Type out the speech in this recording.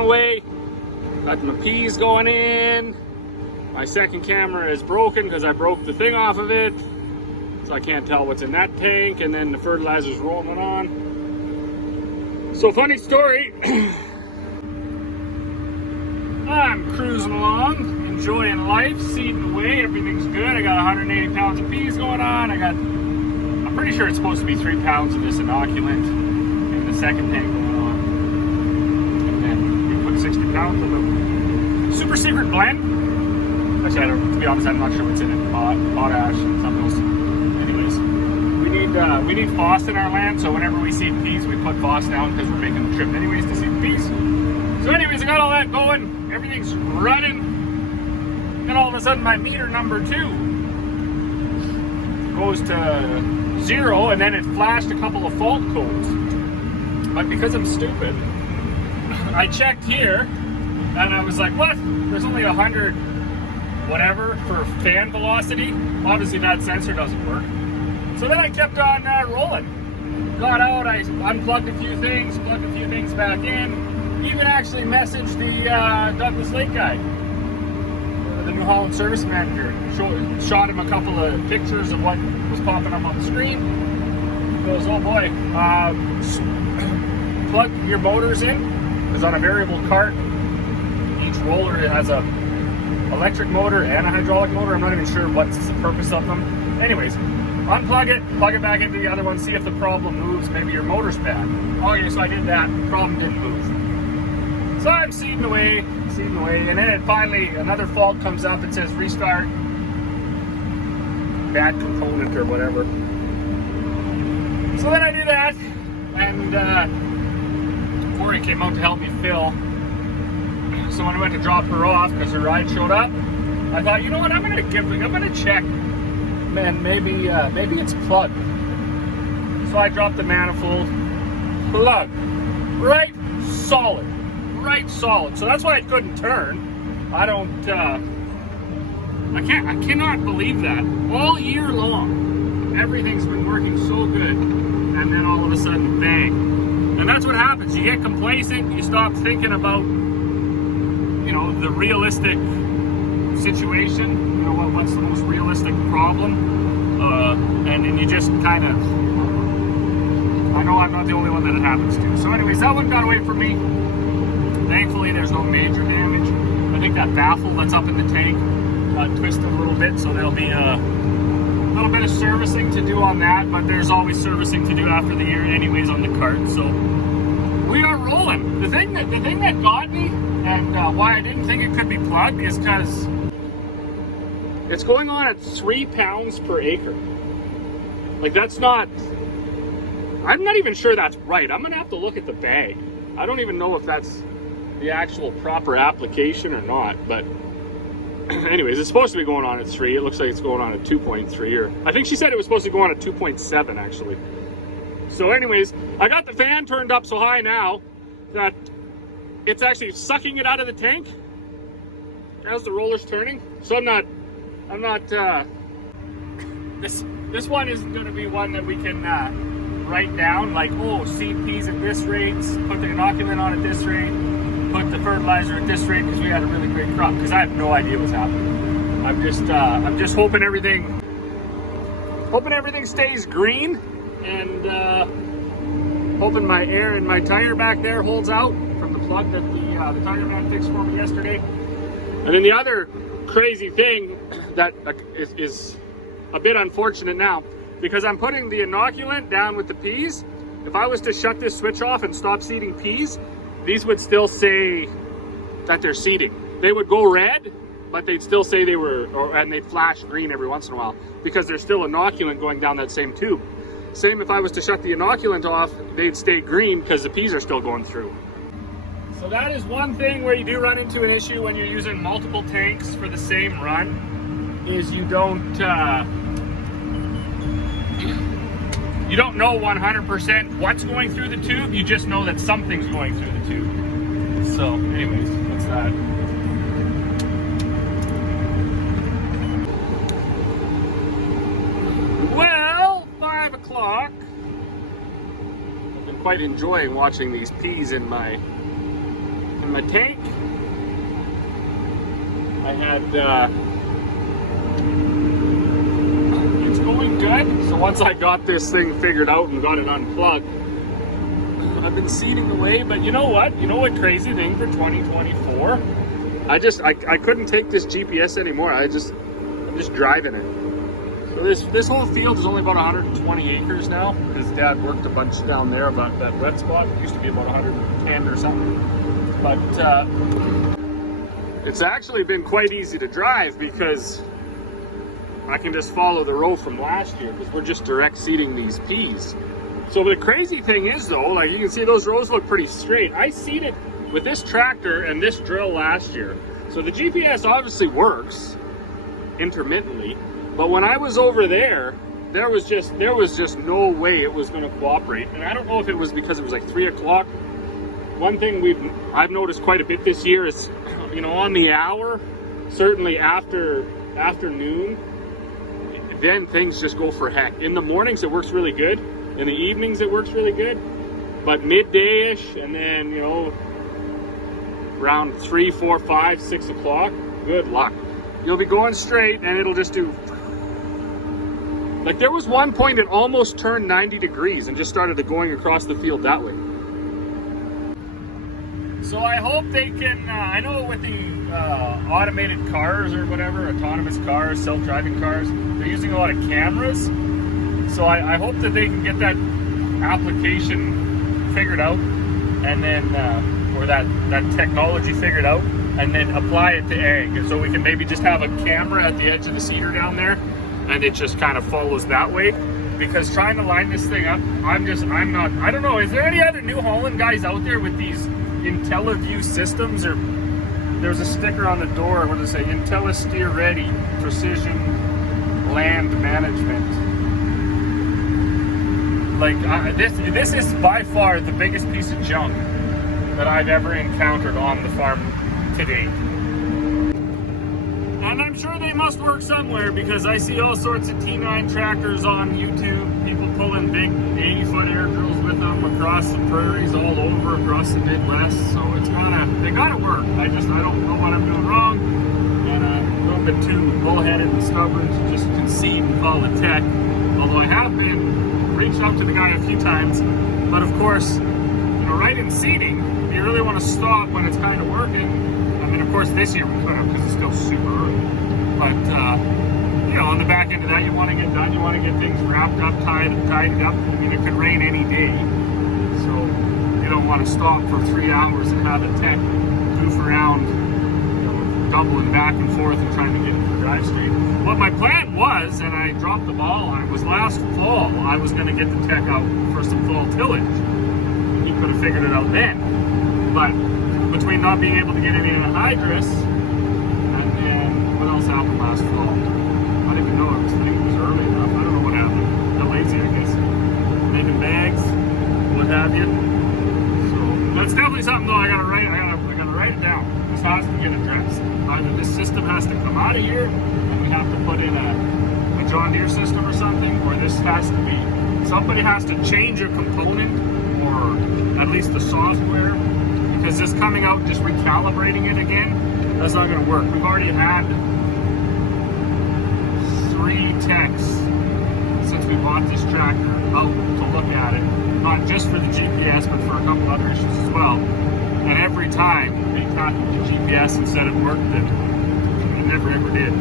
on away. Got my peas going in. My second camera is broken because I broke the thing off of it. So I can't tell what's in that tank, and then the fertilizer's rolling on. So funny story. I'm cruising along, enjoying life, seeding away, everything's good. I got 180 pounds of peas going on. I'm pretty sure it's supposed to be 3 pounds of this inoculant in the second tank going on. And then we put 60 pounds of the super secret blend. Actually, to be honest, I'm not sure what's in it. Potash and something else. Anyways, we need phos in our land, so whenever we seed peas, we put phos down because we're making the trip anyways to seed peas. So anyways, I got all that going. Everything's running. Then all of a sudden my meter number 2 goes to 0, and then it flashed a couple of fault codes. But because I'm stupid, I checked here and I was like, what? There's only 100 whatever for fan velocity. Obviously that sensor doesn't work. So then I kept on rolling. Got out, I unplugged a few things, plugged a few things back in. Even actually messaged the Douglas Lake guy, the New Holland service manager. Shot him a couple of pictures of what was popping up on the screen. He goes, oh boy, plug your motors in. It's on a variable cart. Each roller has a electric motor and a hydraulic motor. I'm not even sure what's the purpose of them. Anyways, unplug it, plug it back into the other one, see if the problem moves. Maybe your motor's bad. Okay, so I did that. The problem didn't move. So I'm seeding away, and then it finally, another fault comes up that says restart, bad component or whatever. So then I do that, and Corey came out to help me fill. So when I went to drop her off, because her ride showed up, I thought, you know what, I'm gonna check, man, maybe it's plugged. So I dropped the manifold, plug, right solid. So that's why it couldn't turn. I cannot believe that. All year long, everything's been working so good, and then all of a sudden, bang. And that's what happens. You get complacent, you stop thinking about, the realistic situation, what's the most realistic problem, and then you just kind of, I know I'm not the only one that it happens to. So anyways, that one got away from me. Thankfully, there's no major damage. I think that baffle that's up in the tank got twisted a little bit, so there'll be a little bit of servicing to do on that, but there's always servicing to do after the year anyways on the cart, so we are rolling. The thing that got me, and why I didn't think it could be plugged, is because it's going on at 3 pounds per acre. Like, that's not, I'm not even sure that's right. I'm gonna have to look at the bag. I don't even know if that's the actual proper application or not, but anyways, it's supposed to be going on at 3. It looks like it's going on at 2.3, or I think she said it was supposed to go on at 2.7 actually. So anyways, I got the fan turned up so high now that it's actually sucking it out of the tank as the roller's turning. So I'm not this one isn't going to be one that we can write down, like, oh, seed peas at this rate, put the inoculant on at this rate, put the fertilizer at this rate, because we had a really great crop, because I have no idea what's happening. I'm just hoping everything stays green, and hoping my air in my tire back there holds out from the plug that the tire man fixed for me yesterday. And then the other crazy thing that is a bit unfortunate now, because I'm putting the inoculant down with the peas. If I was to shut this switch off and stop seeding peas, these would still say that they're seeding. They would go red, but they'd still say they were, and they'd flash green every once in a while, because there's still inoculant going down that same tube. Same if I was to shut the inoculant off, they'd stay green because the peas are still going through. So that is one thing where you do run into an issue when you're using multiple tanks for the same run, is you don't know 100% what's going through the tube. You just know that something's going through the tube. So anyways, that's that. Well, 5 o'clock. I've been quite enjoying watching these peas in my on my tank. I had, it's going good. So once I got this thing figured out and got it unplugged, I've been seeding away. But you know what? You know what crazy thing for 2024? I couldn't take this GPS anymore. I'm just driving it. So this whole field is only about 120 acres now, because Dad worked a bunch down there about that wet spot. It used to be about 110 or something. But it's actually been quite easy to drive because I can just follow the row from last year, because we're just direct seeding these peas. So the crazy thing is though, like you can see those rows look pretty straight. I seeded with this tractor and this drill last year. So the GPS obviously works intermittently, but when I was over there, there was just no way it was going to cooperate. And I don't know if it was because it was like 3 o'clock. One thing I've noticed quite a bit this year is, you know, on the hour, certainly after noon, then things just go for heck. In the mornings it works really good. In the evenings it works really good. But midday-ish, and then, you know, around 3, 4, 5, 6 o'clock, good luck. You'll be going straight and it'll just do, like there was one point it almost turned 90 degrees and just started going across the field that way. So I hope they can, I know with the automated cars or whatever, autonomous cars, self-driving cars, they're using a lot of cameras. So I hope that they can get that application figured out, and then, or that technology figured out, and then apply it to ag. And so we can maybe just have a camera at the edge of the seeder down there, and it just kind of follows that way. Because trying to line this thing up, I don't know, is there any other New Holland guys out there with these IntelliView systems? Or there's a sticker on the door, what does it say? IntelliSteer Ready, Precision Land Management. Like, this is by far the biggest piece of junk that I've ever encountered on the farm today. And I'm sure they must work somewhere, because I see all sorts of T9 tractors on YouTube, people pulling big 80-foot air drills with them across the prairies, all over across the Midwest. So it's they gotta work. I don't know what I'm doing wrong, and I'm a little bit too bullheaded and stubborn to just concede and call it tech. Although I have reached out to the guy a few times, but of course, you know, right in seeding, you really want to stop when it's kind of working. I mean, of course, this year we could have, because it's still super early. But you know, on the back end of that, you want to get done. You want to get things wrapped up, tidied up. I mean, it could rain any day, so you don't want to stop for 3 hours and have a tech goof around, you know, doubling back and forth and trying to get it to drive straight. What my plan was, and I dropped the ball on it, was last fall I was going to get the tech out for some fall tillage. He could have figured it out then. But between not being able to get any anhydrous, and then what else happened last fall? I don't even know. I think it was early enough. I don't know what happened. Got lazy, I guess. Making bags, what have you. So that's definitely something though. I gotta write it down. This has to get addressed. Either this system has to come out of here, and we have to put in a John Deere system or something, or this has to be, somebody has to change a component, or at least the software, because this coming out, just recalibrating it again, that's not going to work. We've already had 3 techs since we bought this tractor out to look at it, not just for the GPS, but for a couple other issues as well. And every time they tackled the GPS and said it worked, it never ever did.